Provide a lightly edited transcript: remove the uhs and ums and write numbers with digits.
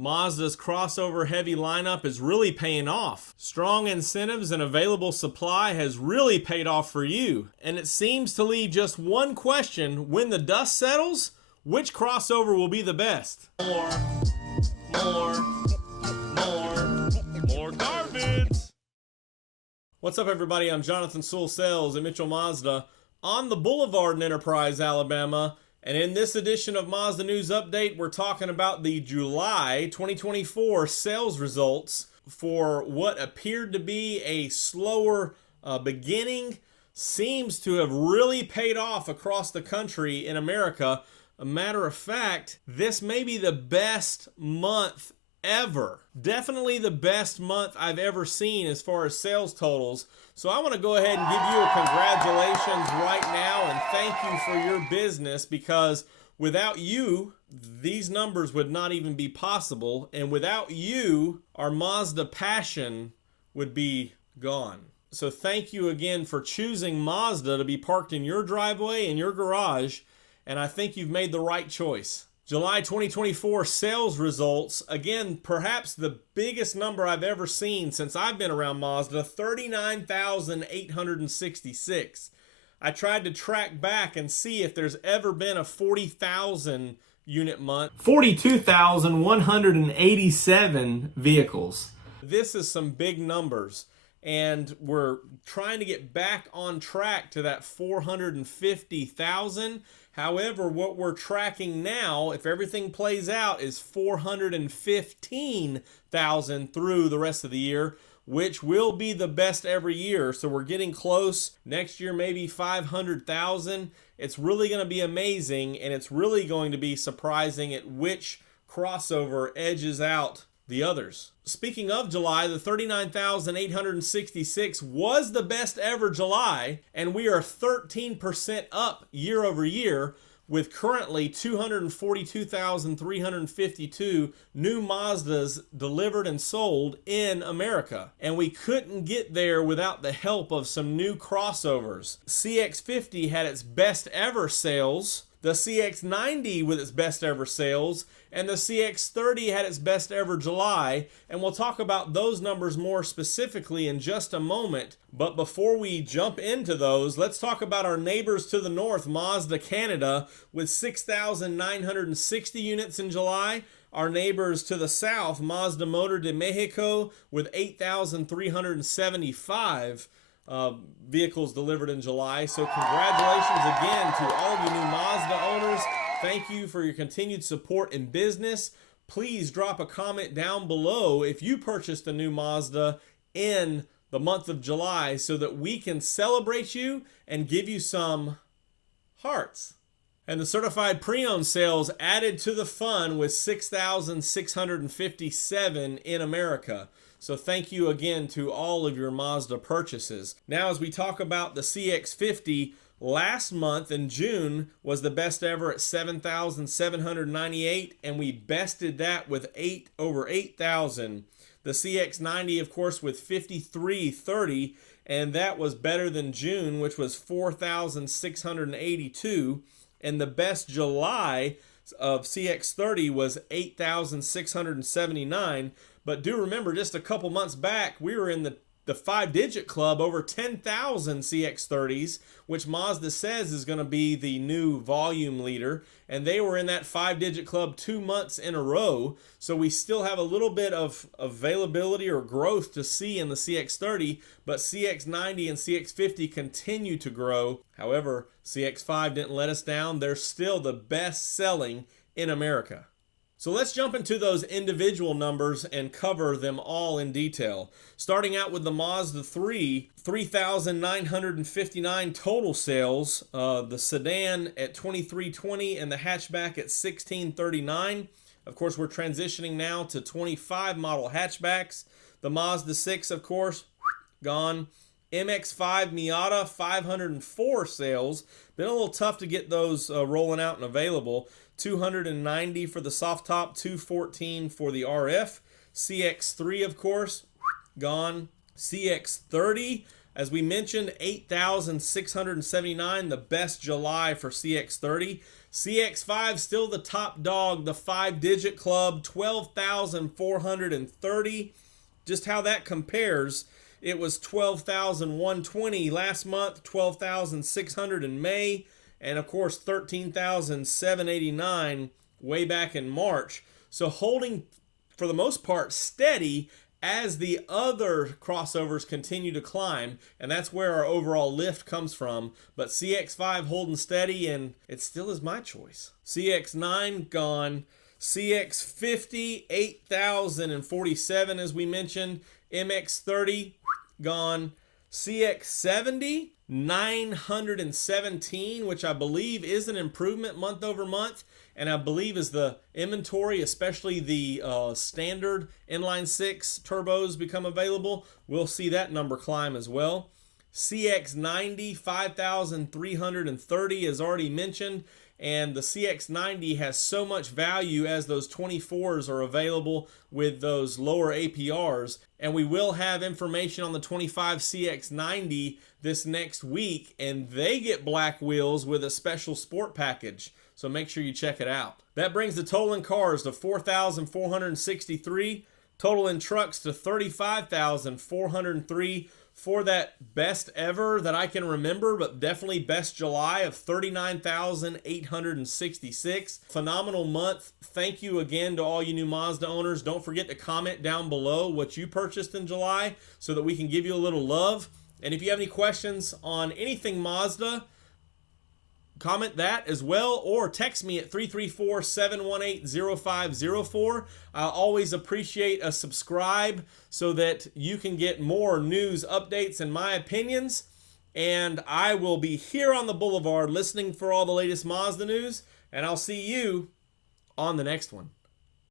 Mazda's crossover heavy lineup is really paying off. Strong incentives and available supply has really paid off for you. And it seems to leave just one question: when the dust settles, which crossover will be the best? More car bids. What's up, everybody? I'm Jonathan Sewell Sales at Mitchell Mazda on the Boulevard in Enterprise, Alabama. And in this edition of Mazda News Update, we're talking about the July 2024 sales results for what appeared to be a slower beginning. Seems to have really paid off across the country in America. A matter of fact, this may be the best month ever. Definitely the best month I've ever seen as far as sales totals. So I want to go ahead and give you a congratulations right now and thank you for your business, because without you, these numbers would not even be possible. And without you, our Mazda passion would be gone. So thank you again for choosing Mazda to be parked in your driveway, in your garage, and I think you've made the right choice. July 2024 sales results, again, perhaps the biggest number I've ever seen since I've been around Mazda, 39,866. I tried to track back and see if there's ever been a 40,000 unit month. 42,187 vehicles. This is some big numbers, and we're trying to get back on track to that 450,000. However, what we're tracking now, if everything plays out, is 415,000 through the rest of the year, which will be the best every year. So we're getting close. Next year, maybe 500,000. It's really going to be amazing, and it's really going to be surprising at which crossover edges out the others. Speaking of July, the 39,866 was the best ever July, and we are 13% up year over year, with currently 242,352 new Mazdas delivered and sold in America. And we couldn't get there without the help of some new crossovers. CX-50 had its best ever sales, the CX-90 with its best ever sales, and the CX-30 had its best ever July, and we'll talk about those numbers more specifically in just a moment. But before we jump into those, let's talk about our neighbors to the north, Mazda Canada, with 6,960 units in July. Our neighbors to the south, Mazda Motor de Mexico, with 8,375 vehicles delivered in July. So congratulations again to all of you new Mazda owners. Thank you for your continued support in business. Please drop a comment down below if you purchased a new Mazda in the month of July, so that we can celebrate you and give you some hearts. And the certified pre-owned sales added to the fun with 6,657 in America. So thank you again to all of your Mazda purchases. Now, as we talk about the CX-50, last month in June was the best ever at 7,798, and we bested that with over 8,000. The CX-90, of course, with 5,330, and that was better than June, which was 4,682. And the best July of CX-30 was 8,679. But do remember, just a couple months back, we were in the five-digit club, over 10,000 CX-30s, which Mazda says is going to be the new volume leader. And they were in that five-digit club 2 months in a row. So we still have a little bit of availability or growth to see in the CX-30, but CX-90 and CX-50 continue to grow. However, CX-5 didn't let us down. They're still the best selling in America. So let's jump into those individual numbers and cover them all in detail. Starting out with the Mazda 3,959 total sales. The sedan at 2,320 and the hatchback at 1,639. Of course, we're transitioning now to 25 model hatchbacks. The Mazda 6, of course, gone. MX-5 Miata, 504 sales. Been a little tough to get those rolling out and available. 290 for the soft top, 214 for the RF. CX-3, of course, gone. CX-30, as we mentioned, 8,679, the best July for CX-30. CX-5 still the top dog, the 5-digit club, 12,430. Just how that compares, it was 12,120 last month, 12,600 in May, and of course 13,789 way back in March. So holding for the most part steady as the other crossovers continue to climb, and that's where our overall lift comes from. But CX-5 holding steady, and it still is my choice. CX-9 gone. CX-50, 8,047 as we mentioned. MX-30 gone. CX-70, 917, which I believe is an improvement month over month. And I believe as the inventory, especially the standard inline 6 turbos become available, we'll see that number climb as well. CX-90, 5,330 as already mentioned. And the CX-90 has so much value as those 24s are available with those lower APRs. And we will have information on the 25 CX-90 this next week, and they get black wheels with a special sport package. So make sure you check it out. That brings the total in cars to 4,463. Total in trucks to 35,403 for that best ever that I can remember, but definitely best July of 39,866. Phenomenal month. Thank you again to all you new Mazda owners. Don't forget to comment down below what you purchased in July so that we can give you a little love. And if you have any questions on anything Mazda, comment that as well, or text me at 334-718-0504. I always appreciate a subscribe so that you can get more news, updates, and my opinions. And I will be here on the Boulevard listening for all the latest Mazda news, and I'll see you on the next one.